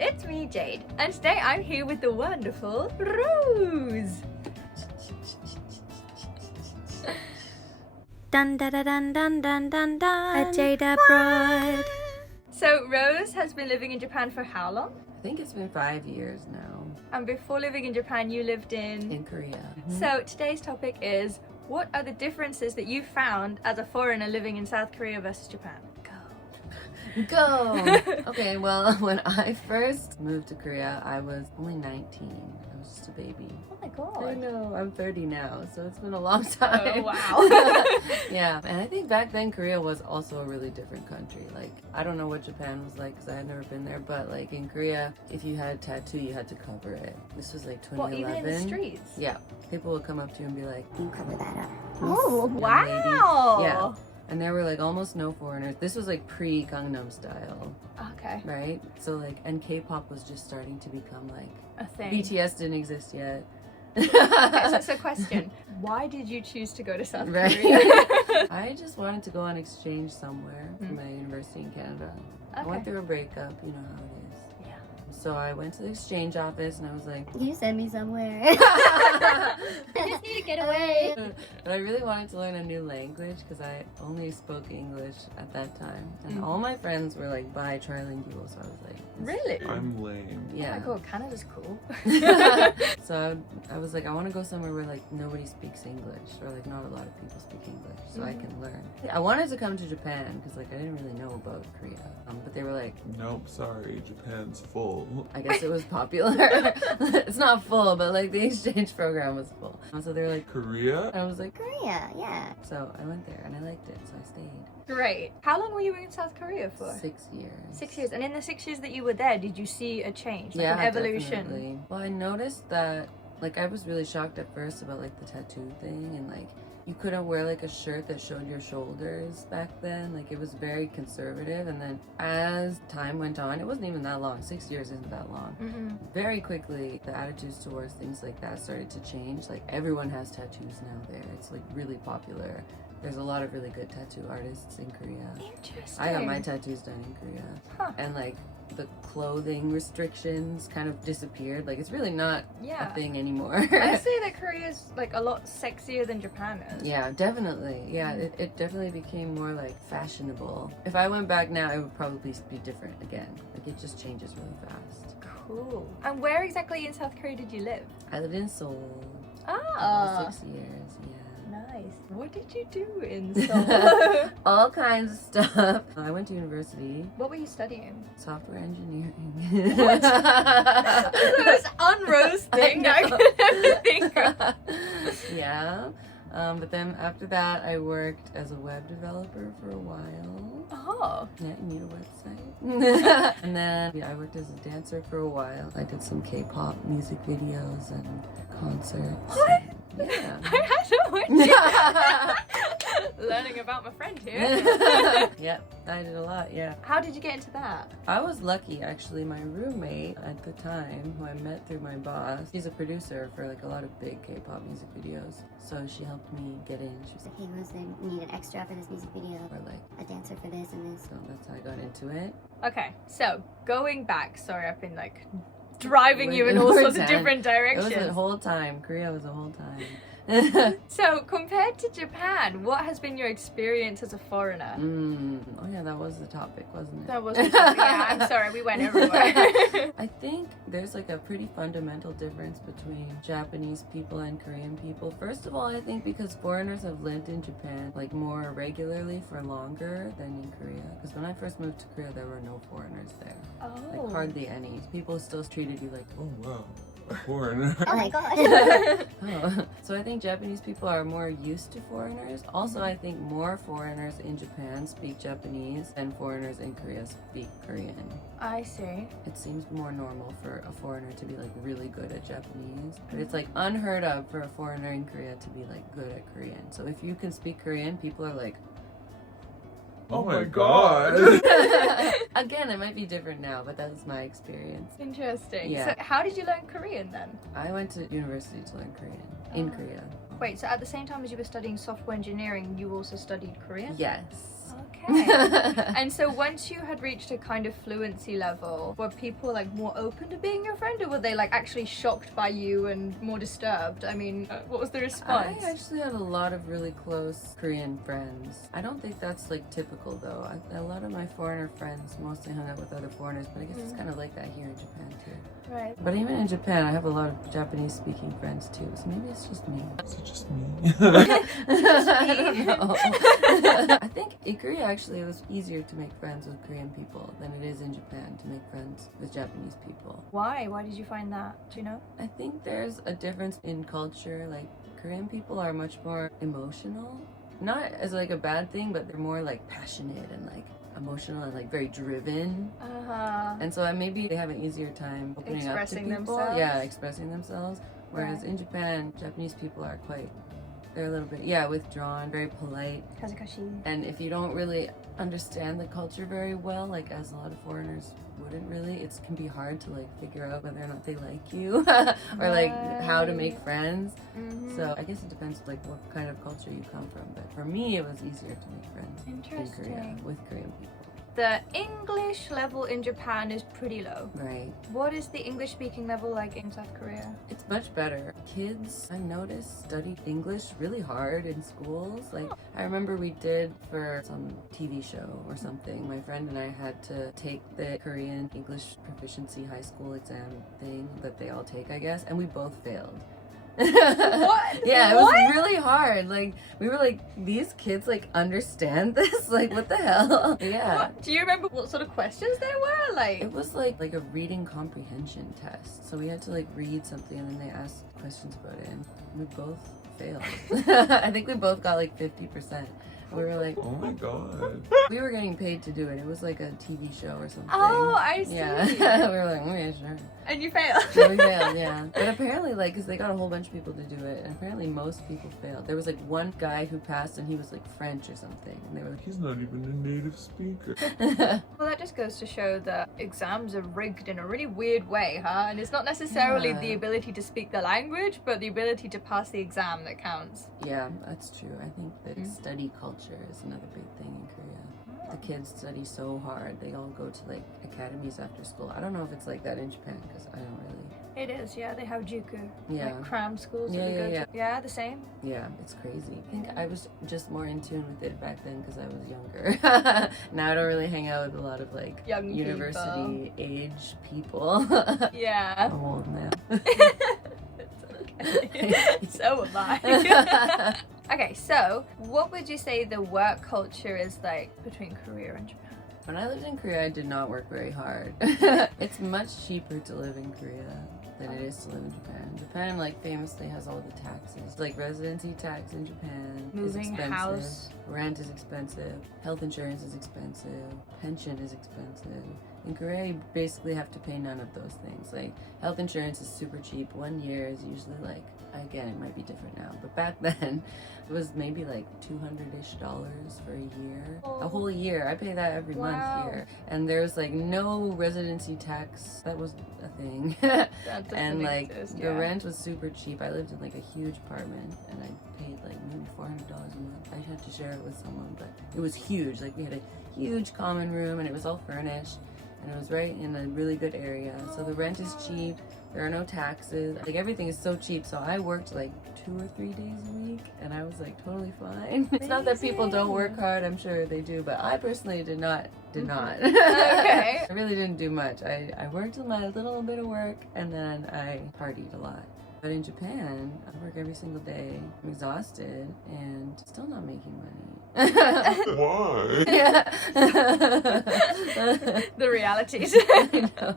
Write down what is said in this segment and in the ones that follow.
it's me, Jade, and today I'm here with the wonderful Rose. Dun dun dun dun dun dun dun. A Jade abroad. So Rose has been living in Japan for how long? I think it's been 5 years now. And before living in Japan, you lived in Korea. So today's topic is, what are the differences that you found as a foreigner living in South Korea versus Japan? Go! Okay, well, when I first moved to Korea, I was only 19. I was just a baby. Oh my god. I know, I'm 30 now, so it's been a long time. Oh wow. Yeah, and I think back then Korea was also a really different country. Like, I don't know what Japan was like because I had never been there, but like in Korea, if you had a tattoo, you had to cover it. This was like 2011. What, even in the streets? Yeah. People would come up to you and be like, You cover that up. Oh, young wow. lady. Yeah. And there were like almost no foreigners. This was like pre-Gangnam Style, Okay. right? So like, and K-pop was just starting to become like, A thing. BTS didn't exist yet. Okay, so it's a question. Why did you choose to go to South Right. Korea? I just wanted to go on exchange somewhere for my university in Canada. I went through a breakup, you know how it is. Yeah. So I went to the exchange office and I was like, You send me somewhere. I just need to get away. but I really wanted to learn a new language because I only spoke English at that time. And all my friends were like bi-trilingual, so I was like, Really? I'm lame. yeah. Oh my god, Canada's cool. So I was like, I want to go somewhere where like nobody speaks English, or like not a lot of people speak English, so I can learn. I wanted to come to Japan because like I didn't really know about Korea, but they were like, Nope, sorry, Japan's full. I guess it was popular. It's not full, but like the exchange program was full. So they were like, Korea? and I was like, Korea, yeah. so I went there and I liked it, so I stayed. Great. How long were you in South Korea for? 6 years. 6 years. And in the 6 years that you were there, did you see a change? Like an evolution? Definitely. Well, I noticed that, like, I was really shocked at first about like the tattoo thing, and like you couldn't wear like a shirt that showed your shoulders back then. Like, it was very conservative, and then as time went on, it wasn't even that long. 6 years isn't that long. Very quickly, the attitudes towards things like that started to change. Like, everyone has tattoos now there. It's like really popular. There's a lot of really good tattoo artists in Korea. Interesting. I got my tattoos done in Korea. Huh. And like the clothing restrictions kind of disappeared. Like, it's really not Yeah. a thing anymore. I say that Korea's like a lot sexier than Japan is. Yeah, definitely. Yeah, it definitely became more like fashionable. If I went back now, it would probably be different again. Like, it just changes really fast. Cool. And where exactly in South Korea did you live? I lived in Seoul Ah. for 6 years. Yeah. Nice. What did you do in Seoul? All kinds of stuff. I went to university, What were you studying? software engineering. What? The most un-Rose thing I could ever think of. Yeah. But then after that, I worked as a web developer for a while. Oh. Yeah, you need a website. And then I worked as a dancer for a while. I did some K-pop music videos and concerts. What? Yeah. I had no idea. Learning about my friend here. Yep, I did a lot, yeah. How did you get into that? I was lucky, actually. My roommate at the time, who I met through my boss, she's a producer for like a lot of big K-pop music videos. So she helped me get in. She was like, Hey Rose, I need an extra for this music video. or like, A dancer for this and this. so that's how I got into it. Okay, so going back, sorry, I've been like driving you in all We're sorts of done. different It directions. was the whole time. Korea was the whole time. So compared to Japan, what has been your experience as a foreigner? Oh yeah, that was the topic, wasn't it? That was yeah, I'm sorry, we went everywhere. I think there's like a pretty fundamental difference between Japanese people and Korean people. First of all, I think because foreigners have lived in Japan like more regularly for longer than in Korea. Because when I first moved to Korea, there were no foreigners there. Oh. Like, hardly any. People still treated you like, Oh wow, a foreigner. Oh my god. oh. So I think Japanese people are more used to foreigners. Also, I think more foreigners in Japan speak Japanese than foreigners in Korea speak Korean. I see. It seems more normal for a foreigner to be like really good at Japanese, but it's like unheard of for a foreigner in Korea to be like good at Korean. So if you can speak Korean, people are like, Oh my god. Again, it might be different now, but that's my experience. Interesting. Yeah. So how did you learn Korean then? I went to university to learn Korean in Korea. Wait, so at the same time as you were studying software engineering, you also studied Korean? Yes. Okay. And so once you had reached a kind of fluency level, were people like more open to being your friend, or were they like actually shocked by you and more disturbed? I mean, what was the response? I actually had a lot of really close Korean friends. I don't think that's like typical though. A lot of my foreigner friends mostly hung out with other foreigners, but I guess it's kind of like that here in Japan too. Right. But even in Japan, I have a lot of Japanese speaking friends too, so maybe it's just me. Is it just me? I don't know. I think in Korea actually it was easier to make friends with Korean people than it is in Japan to make friends with Japanese people. Why? Why did you find that? Do you know? I think there's a difference in culture. Like Korean people are much more emotional. Not as like a bad thing, but they're more like passionate and like emotional and like very driven. And so maybe they have an easier time opening up to Expressing people. themselves. Yeah, expressing themselves. Whereas in Japan, Japanese people are they're a little bit, withdrawn, very polite. Kazakashi. And if you don't really understand the culture very well, like as a lot of foreigners wouldn't really, it can be hard to like figure out whether or not they like you or like how to make friends. So I guess it depends like what kind of culture you come from. But for me, it was easier to make friends in Korea with Korean people. The English level in Japan is pretty low. Right. What is the English speaking level like in South Korea? It's much better. Kids, I noticed, studied English really hard in schools. Like, I remember we did for some TV show or something. My friend and I had to take the Korean English proficiency high school exam thing that they all take, I guess, and we both failed. What? Yeah, it was really hard. Like, we were like, these kids like understand this? Like, what the hell? Yeah. What? Do you remember what sort of questions there were? Like, It was like a reading comprehension test. So we had to like read something and then they asked questions about it and we both failed. I think we both got like 50%. We were like, Oh my god. we were getting paid to do it. It was like a TV show or something. oh, I see. Yeah. We were like, okay, sure. And you failed. So we failed, yeah. But apparently, like, because they got a whole bunch of people to do it, and apparently most people failed. There was like one guy who passed and he was like French or something. And they were like, He's not even a native speaker. Well, that just goes to show that exams are rigged in a really weird way, huh? And it's not necessarily the ability to speak the language, but the ability to pass the exam that counts. yeah, that's true. I think that study culture is another big thing in Korea. The kids study so hard. They all go to like academies after school. I don't know if it's like that in Japan because I don't really. It is, yeah. They have juku, Yeah. like cram schools. Yeah, that they go yeah, to. Yeah, the same. Yeah, it's crazy. I think I was just more in tune with it back then because I was younger. Now I don't really hang out with a lot of like Young university age people. Yeah. I'm old now. So am I. Okay, so what would you say the work culture is like between Korea and Japan? When I lived in Korea, I did not work very hard. It's much cheaper to live in Korea than it is to live in Japan. Japan, like, famously has all the taxes. Like, residency tax in Japan is Moving expensive. house. Rent is expensive. Health insurance is expensive. Pension is expensive. In Korea, you basically have to pay none of those things. Like, health insurance is super cheap. 1 year is usually like, again, it might be different now, but back then it was maybe like $200-ish for a year. A whole year. I pay that every month here. And there's like no residency tax. That was a thing. That And doesn't like exist, the yeah. rent was super cheap. I lived in like a huge apartment and I paid like maybe $400 a month. I had to share it with someone, but it was huge. Like we had a huge common room and it was all furnished and it was right in a really good area. So the rent is cheap. There are no taxes. Like everything is so cheap. So I worked like 2 or 3 days a week and I was like totally fine. It's not that people don't work hard. I'm sure they do, but I personally did not. Okay. I really didn't do much. I worked my little bit of work and then I partied a lot. But in Japan, I work every single day. I'm exhausted and still not making money. Why? The realities. I know.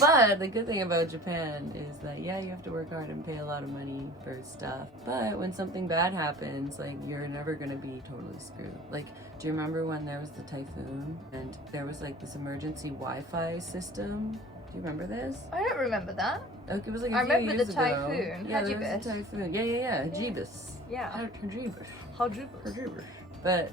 But the good thing about Japan is that, yeah, you have to work hard and pay a lot of money for stuff. But when something bad happens, like, you're never going to be totally screwed. Like, do you remember when there was the typhoon and there was, like, this emergency Wi-Fi system? Do you remember this? I don't remember that. It was like I a few remember years the ago. typhoon. Yeah, there was Hajibis. a typhoon. Yeah. Hajibis. Yeah. Hajibis. Hajibis. But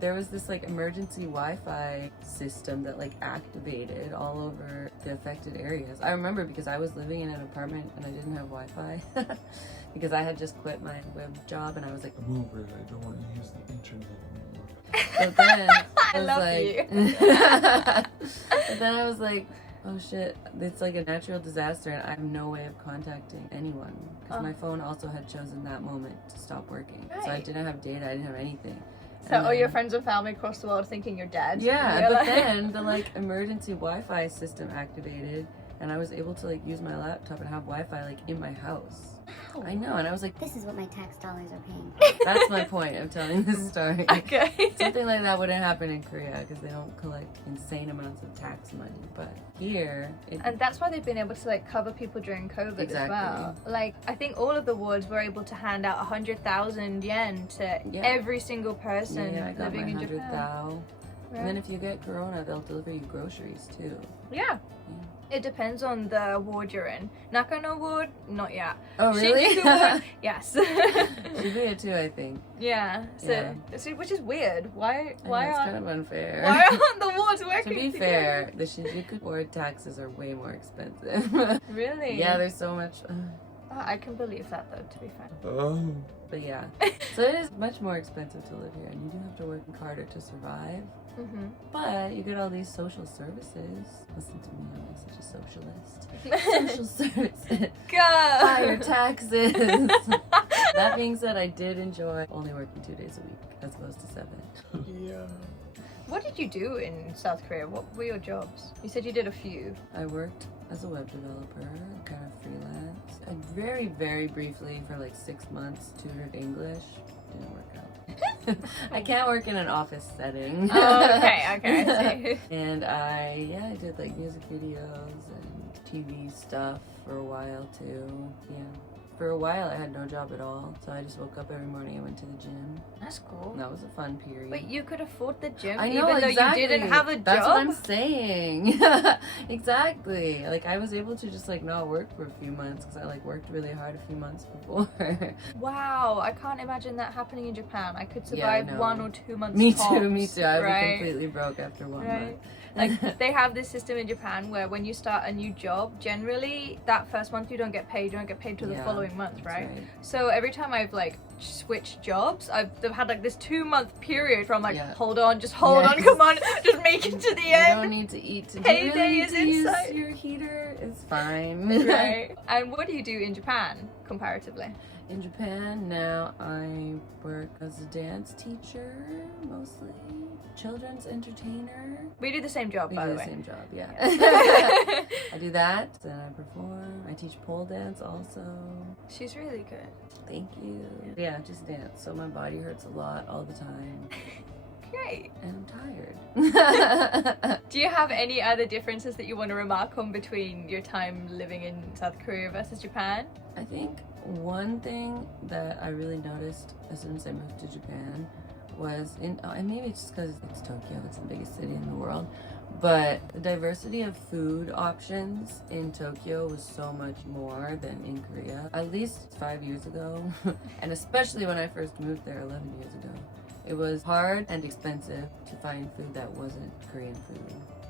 there was this like emergency Wi-Fi system that like activated all over the affected areas. I remember because I was living in an apartment and I didn't have Wi-Fi because I had just quit my web job and I was like, I'm over it. I don't want to use the internet anymore. so then I was love like, you. but then I was like, oh shit, it's like a natural disaster and I have no way of contacting anyone. Because my phone also had chosen that moment to stop working. So I Right. didn't have data, I didn't have anything. So And all your then- friends and family across the world thinking you're dead. Yeah, You're but like- then the like emergency Wi-Fi system activated and I was able to like use my laptop and have Wi-Fi like in my house. I know, and I was like, This is what my tax dollars are paying. that's my point of telling this story. Okay. Something like that wouldn't happen in Korea because they don't collect insane amounts of tax money. But here, And that's why they've been able to like cover people during COVID Exactly. as well. Like I think all of the wards were able to hand out 100,000 yen to Yeah. every single person yeah, I got my living in 100 Japan. thou. Right. And then if you get corona, they'll deliver you groceries too. Yeah. It depends on the ward you're in. Nakano ward, not yet. Oh really? Shinjuku ward, yes. Shibuya too, I think. yeah. So, which is weird. Why I know, it's aren't kind of unfair. why aren't the wards To working be together? fair, the Shinjuku ward taxes are way more expensive. Really? Yeah, there's so much. Oh, I can believe that though, to be fair. Oh. But yeah, so it is much more expensive to live here, and you do have to work harder to survive. Mm-hmm. But you get all these social services. Listen to me, I'm such a socialist. Social services, Go! higher taxes. That being said, I did enjoy only working 2 days a week as opposed to 7. Yeah. What did you do in South Korea? What were your jobs? You said you did a few. I worked as a web developer, kind of freelance. I very, very briefly for like 6 months tutored English. Didn't work out. I can't work in an office setting. Oh, okay, I see. And I did like music videos and TV stuff for a while too. Yeah. For a while I had no job at all, so I just woke up every morning and went to the gym. That's cool. And that was a fun period. Wait, you could afford the gym I know, even though exactly. you didn't have a job? That's what I'm saying. Exactly. Like I was able to just like not work for a few months because I like worked really hard a few months before. Wow, I can't imagine that happening in Japan. I could Yeah, I survive know. 1 or 2 months Me tops, too, me too. I'd be right? completely broke after 1 Right. month. Like they have this system in Japan where when you start a new job, generally that first month you don't get paid. You don't get paid till the Yeah, following month, that's right? So every time I've like switched jobs, I've had like this 2-month period where I'm like, Yeah. hold on, just hold on, Yes. come on, just make it to the You don't end. need to eat to Payday do you really is need to in use sight. your heater. It's fine. Right. And what do you do in Japan comparatively? In Japan now I work as a dance teacher mostly, children's entertainer. We do the same job, We by do the the way. same job, yeah. Yeah. I do that, then I perform. I teach pole dance also. She's really good. Thank you. Yeah, just dance. So my body hurts a lot all the time. Great. And I'm tired. Do you have any other differences that you want to remark on between your time living in South Korea versus Japan? I think one thing that I really noticed as soon as I moved to Japan was and maybe it's just because it's Tokyo, it's the biggest city in the world, but the diversity of food options in Tokyo was so much more than in Korea, at least 5 years ago. And especially when I first moved there 11 years ago. It was hard and expensive to find food that wasn't Korean food.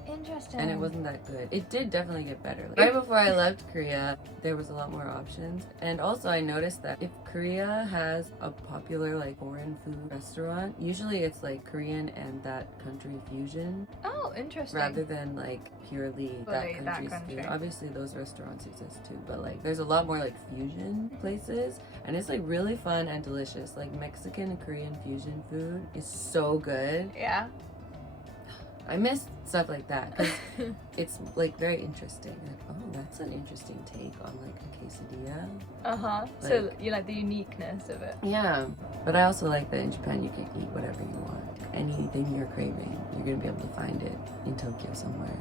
Interesting. And it wasn't that good. It did definitely get better. Right before I left Korea, there was a lot more options. And also I noticed that if Korea has a popular like foreign food restaurant, usually it's like Korean and that country fusion Oh, interesting. rather than like purely that Fully that country's food. country. Obviously those restaurants exist too, but like there's a lot more like fusion places and it's like really fun and delicious. Like Mexican and Korean fusion food is so good. Yeah. I miss stuff like that because it's like very interesting. Like, oh, that's an interesting take on like a quesadilla. Uh-huh. So Like- you like the uniqueness of it. Yeah, but I also like that in Japan you can eat whatever you want. Anything you're craving, you're gonna be able to find it in Tokyo somewhere.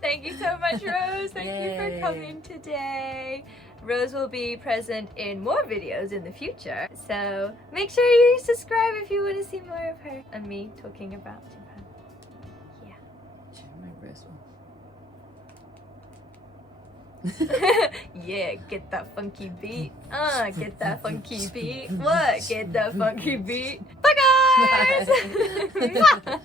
Thank you so much, Rose. Thank you for Yay. coming today. Rose will be present in more videos in the future, so make sure you subscribe if you want to see more of her and me talking about Japan. My wrist Yeah, get that funky beat. Get that funky beat. What? Get that funky beat. Bye, guys!